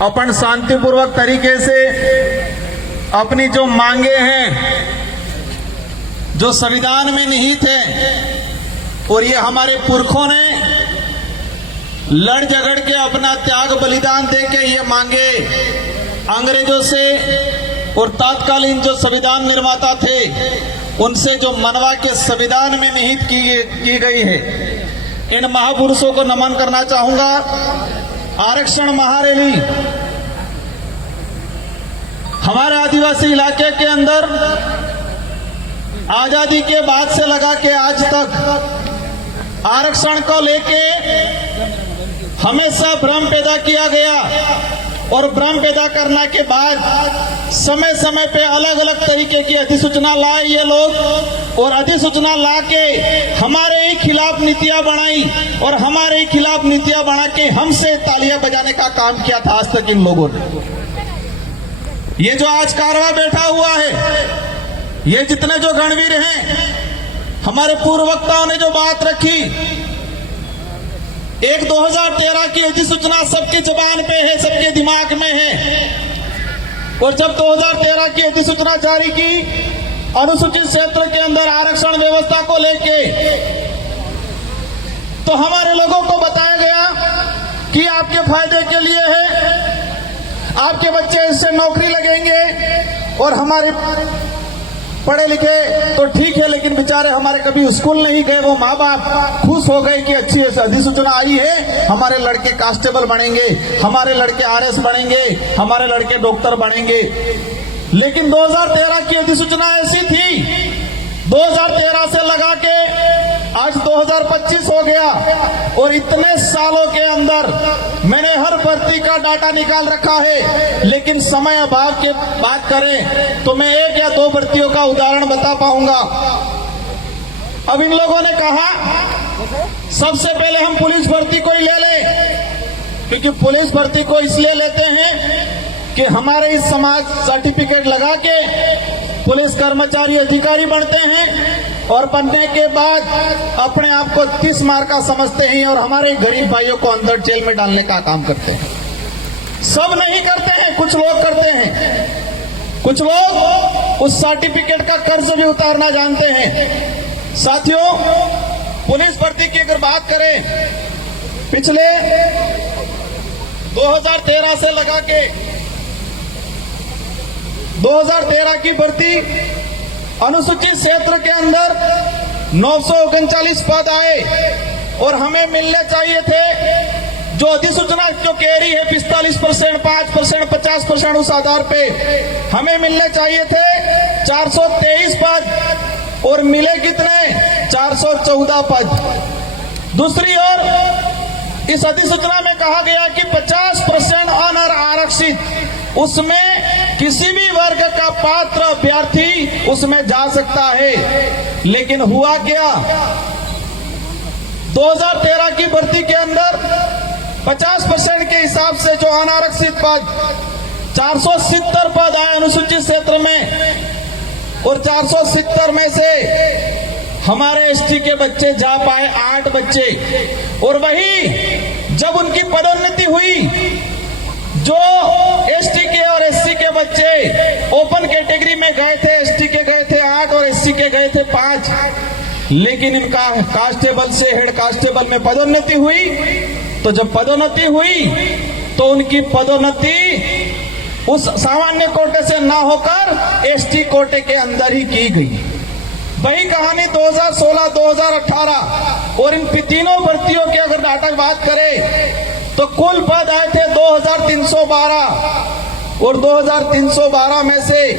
अपन शांतिपूर्वक तरीके से अपनी जो मांगे हैं, जो संविधान में निहित है, और ये हमारे पुरखों ने लड़ झगड़ के अपना त्याग बलिदान दे के ये मांगे अंग्रेजों से और तत्कालीन जो संविधान निर्माता थे उनसे जो मनवा के संविधान में निहित की गई है। इन महापुरुषों को नमन करना चाहूंगा। आरक्षण महारैली हमारे आदिवासी इलाके के अंदर आजादी के बाद से लगा के आज तक आरक्षण को लेके हमेशा भ्रम पैदा किया गया, और भ्रम पैदा करने के बाद समय समय पे अलग अलग तरीके की अधिसूचना लाए ये लोग, और अधिसूचना ला के हमारे ही खिलाफ नीतियां बनाई, और हमारे ही खिलाफ नीतियां बना के हमसे तालियां बजाने का काम किया था आज तक इन लोगों ने। ये जो आज कारवा बैठा हुआ है, ये जितने जो गणवीर हैं, हमारे पूर्व वक्ताओं ने जो बात रखी, एक 2013 की अधिसूचना सबकी जुबान पे है, सबके दिमाग में है, और जब 2013 की अधिसूचना जारी की अनुसूचित क्षेत्र के अंदर आरक्षण व्यवस्था को लेके, तो हमारे लोगों को बताया गया कि आपके फायदे के लिए है, आपके बच्चे इससे नौकरी लगेंगे, और हमारे पढ़े लिखे तो ठीक है लेकिन बेचारे हमारे कभी स्कूल नहीं गए, वो माँ बाप खुश हो गए कि अच्छी अधिसूचना आई है, हमारे लड़के कांस्टेबल बनेंगे, हमारे लड़के आरएस बनेंगे, हमारे लड़के डॉक्टर बनेंगे। लेकिन 2013 की अधिसूचना ऐसी थी, 2013 से लगा के आज 2025 हो गया, और इतने सालों के अंदर मैंने हर भर्ती का डाटा निकाल रखा है, लेकिन समय अभाव की बात करें तो मैं 1 या 2 भर्तियों का उदाहरण बता पाऊंगा। अब इन लोगों ने कहा सबसे पहले हम पुलिस भर्ती को ही ले लें, क्योंकि पुलिस भर्ती को इसलिए लेते हैं कि हमारे इस समाज सर्टिफिकेट लगा के पुलिस कर्मचारी अधिकारी बनते हैं, और बनने के बाद अपने आप को 30 मार का समझते हैं, और हमारे गरीब भाइयों को अंदर जेल में डालने का काम करते हैं। सब नहीं करते हैं, कुछ लोग करते हैं, कुछ लोग उस सर्टिफिकेट का कर्ज भी उतारना जानते हैं। साथियों, पुलिस भर्ती की अगर बात करें, पिछले 2013 से लगा के 2013 की भर्ती अनुसूचित क्षेत्र के अंदर 939 पद आए, और हमें मिलने चाहिए थे जो अधिसूचना जो कह रही है 45%, 5%, 50% उस आधार पे हमें मिलने चाहिए थे 423 पद, और मिले कितने? 414 पद। दूसरी ओर इस अधिसूचना में कहा गया कि 50% ऑनर आरक्षित, उसमें किसी भी वर्ग का पात्र अभ्यर्थी उसमें जा सकता है। लेकिन हुआ क्या? 2013 की भर्ती के अंदर 50% के हिसाब से जो अनारक्षित पद 470 पद आए अनुसूचित क्षेत्र में, और 470 में से हमारे एसटी के बच्चे जा पाए 8 बच्चे, और वही जब उनकी पदोन्नति हुई, जो एसटी के और एससी के बच्चे ओपन कैटेगरी में गए थे, एसटी के गए थे 8 और एससी के गए थे 5, लेकिन इनका कांस्टेबल से हेड कांस्टेबल में पदोन्नति हुई। तो जब पदोन्नति हुई तो उनकी पदोन्नति उस सामान्य कोटे से ना होकर एसटी कोटे के अंदर ही की गई। वही कहानी 2016, 2018, और इन तीनों भर्तियों की अगर डाटा की बात करें तो कुल पद आए थे 2312, और 2312 में से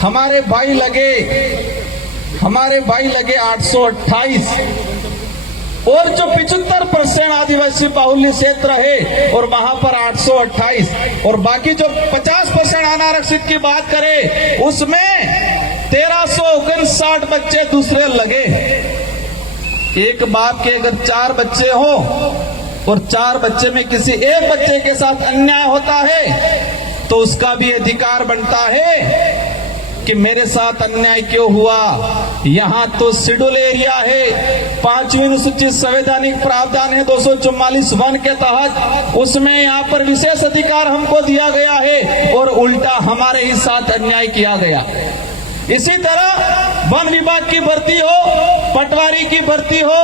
हमारे भाई लगे 828, और जो 75% आदिवासी बाहुल्य क्षेत्र है और वहां पर 828, और बाकी जो 50% अनारक्षित की बात करें उसमें 1359 बच्चे दूसरे लगे। एक बाप के अगर 4 बच्चे हो और 4 बच्चे में किसी एक बच्चे के साथ अन्याय होता है तो उसका भी अधिकार बनता है कि मेरे साथ अन्याय क्यों हुआ। यहाँ तो शेड्यूल एरिया है, 5वीं अनुसूचित संवैधानिक प्रावधान है 244(1) के तहत, उसमें यहाँ पर विशेष अधिकार हमको दिया गया है और उल्टा हमारे ही साथ अन्याय किया गया। इसी तरह वन विभाग की भर्ती हो, पटवारी की भर्ती हो,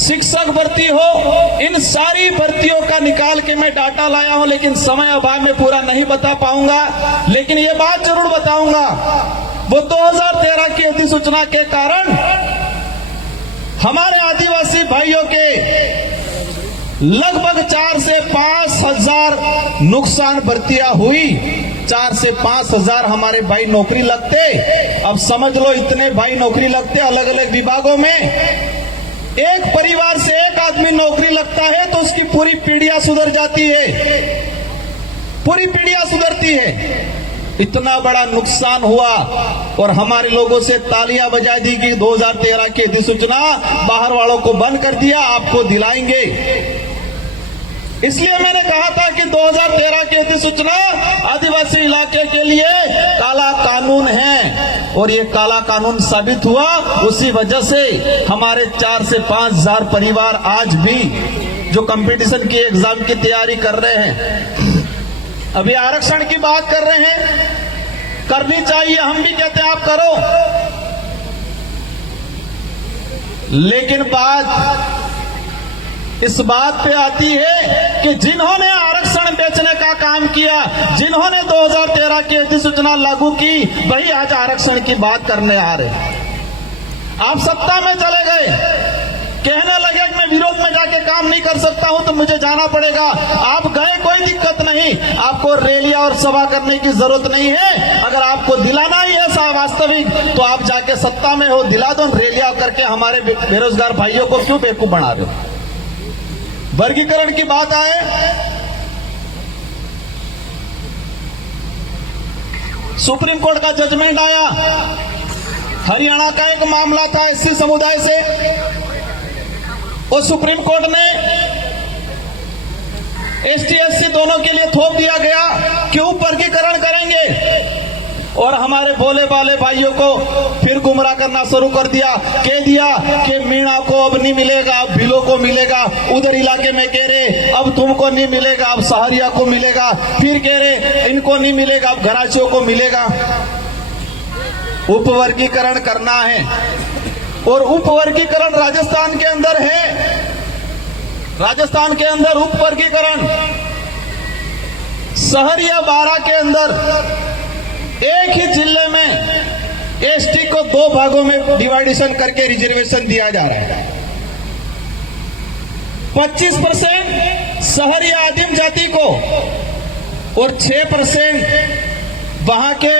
शिक्षक भर्ती हो, इन सारी भर्तियों का निकाल के मैं डाटा लाया हूं, लेकिन समय अभाव में पूरा नहीं बता पाऊंगा। लेकिन ये बात जरूर बताऊंगा, वो 2013 की अधिसूचना के कारण हमारे आदिवासी भाइयों के लगभग 4 से 5 हजार नुकसान भर्तियां हुई। 4 से 5 हजार हमारे भाई नौकरी लगते। अब समझ लो इतने भाई नौकरी लगते अलग अलग विभागों में। एक परिवार से एक आदमी नौकरी लगता है तो उसकी पूरी पीढ़ियां सुधर जाती है, पूरी पीढ़ियां सुधरती है। इतना बड़ा नुकसान हुआ और हमारे लोगों से तालियां बजा दी कि 2013 की अधिसूचना बाहर वालों को बंद कर दिया, आपको दिलाएंगे। इसलिए मैंने कहा था कि 2013 की अधिसूचना आदिवासी इलाके के लिए काला कानून है और ये काला कानून साबित हुआ। उसी वजह से हमारे 4 से 5 हजार परिवार आज भी जो कंपटीशन की एग्जाम की तैयारी कर रहे हैं, अभी आरक्षण की बात कर रहे हैं, करनी चाहिए, हम भी कहते हैं आप करो, लेकिन बात इस बात पे आती है कि जिन्होंने आरक्षण बेचने का काम किया, जिन्होंने 2013 की अधिसूचना लागू की, वही आज आरक्षण की बात करने आ रहे। आप सत्ता में चले गए, कहने लगे कि मैं विरोध में जाके काम नहीं कर सकता हूं तो मुझे जाना पड़ेगा। आप गए, कोई दिक्कत नहीं, आपको रैलियां और सभा करने की जरूरत नहीं है। अगर आपको दिलाना ही है वास्तविक तो आप जाके सत्ता में हो, दिला दो। रैलियां करके हमारे बेरोजगार भाइयों को क्यों बेवकूफ बना रहे हो। वर्गीकरण की बात आए, सुप्रीम कोर्ट का जजमेंट आया, हरियाणा का एक मामला था एससी समुदाय से, और सुप्रीम कोर्ट ने एसटी एससी दोनों के लिए थोप दिया गया कि उप वर्गीकरण करेंगे। और हमारे भोले भाले भाइयों को फिर गुमराह करना शुरू कर दिया, कह दिया कि मीणा को अब नहीं मिलेगा, अब भीलों को मिलेगा। उधर इलाके में कह रहे अब तुमको नहीं मिलेगा, अब सहारिया को मिलेगा। फिर कह रहे इनको नहीं मिलेगा, अब घराचियों को मिलेगा। उप वर्गीकरण करना है और उप वर्गीकरण राजस्थान के अंदर है। राजस्थान के अंदर उप वर्गीकरण सहरिया बारा के अंदर एक ही जिले में एसटी को 2 भागों में डिवाइडेशन करके रिजर्वेशन दिया जा रहा है। 25% शहरी आदिम जाति को और 6% वहां के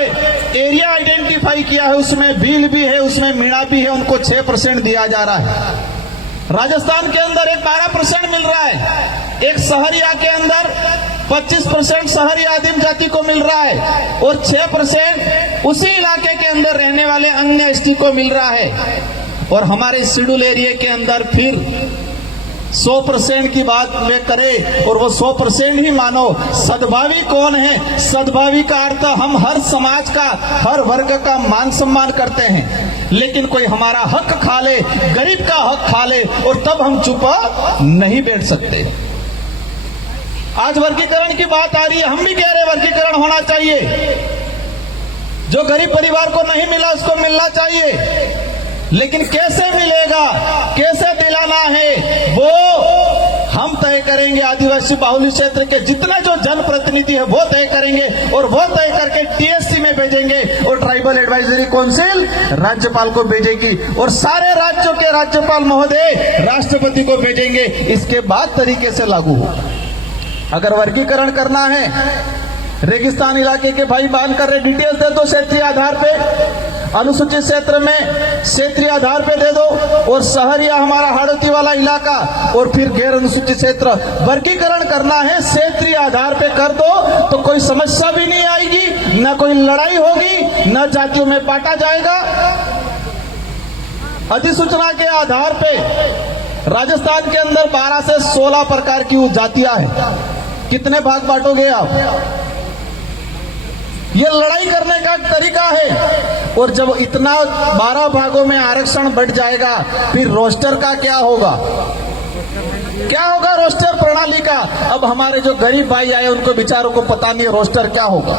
एरिया आइडेंटिफाई किया है, उसमें भील भी है, उसमें मीणा भी है, उनको 6% दिया जा रहा है। राजस्थान के अंदर एक 12% मिल रहा है। एक सहरिया के अंदर 25% शहरी आदिम जाति को मिल रहा है और 6% उसी इलाके के अंदर रहने वाले अन्य एसटी को मिल रहा है। और हमारे शेड्यूल एरिया के अंदर फिर 100% की बात में करें और वो 100% ही मानो। सद्भावी कौन है? सद्भावी का अर्थ हम हर समाज का, हर वर्ग का मान सम्मान करते हैं, लेकिन कोई हमारा हक खा ले, गरीब का हक खा ले और तब हम चुप नहीं बैठ सकते। आज वर्गीकरण की बात आ रही है, हम भी कह रहे वर्गीकरण होना चाहिए। जो गरीब परिवार को नहीं मिला उसको मिलना चाहिए, लेकिन कैसे मिलेगा, कैसे दिलाना है, वो हम तय करेंगे। आदिवासी बाहुल्य क्षेत्र के जितने जो जनप्रतिनिधि है वो तय करेंगे और वो तय करके टीएससी में भेजेंगे और ट्राइबल एडवाइजरी काउंसिल राज्यपाल को भेजेगी और सारे राज्यों के राज्यपाल महोदय राष्ट्रपति को भेजेंगे। इसके बाद तरीके से लागू हो। अगर वर्गीकरण करना है, रेगिस्तान इलाके के भाई बयान कर रहे, डिटेल्स दे दो क्षेत्रीय आधार पे, अनुसूचित क्षेत्र में क्षेत्रीय आधार पे दे दो, और शहरिया हमारा हाड़ोती वाला इलाका और फिर गैर अनुसूचित क्षेत्र वर्गीकरण करना है, क्षेत्रीय आधार पे कर दो तो कोई समस्या भी नहीं आएगी, न कोई लड़ाई होगी, न जातियों में बांटा जाएगा। अधिसूचना के आधार पे राजस्थान के अंदर 12 से 16 प्रकार की जातियां हैं। कितने भाग बांटोगे आप? ये लड़ाई करने का तरीका है। और जब इतना 12 भागों में आरक्षण बढ़ जाएगा, फिर रोस्टर का क्या होगा? क्या होगा रोस्टर प्रणाली का? अब हमारे जो गरीब भाई आए उनको बेचारों को पता नहीं रोस्टर क्या होगा।